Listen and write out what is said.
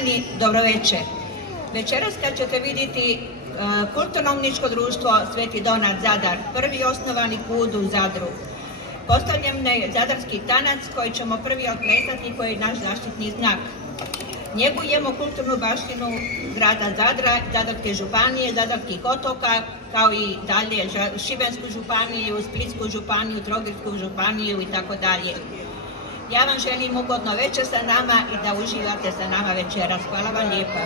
Zadrani, dobro večer. Večeras kad ćete vidjeti Kulturno-umničko društvo Sveti Donat Zadar, prvi osnovani KUD u Zadru. Postavljen je zadarski tanac koji ćemo prvi otplesati, koji je naš zaštitni znak. Njegujemo kulturnu baštinu grada Zadra, Zadarske županije, Zadarskih otoka, kao i dalje Šibensku županiju, Splitsku županiju, Trogirsku županiju i tako dalje. Ja vam želim ugodno večer sa nama i da uživate sa nama večeras. Hvala vam lijepa.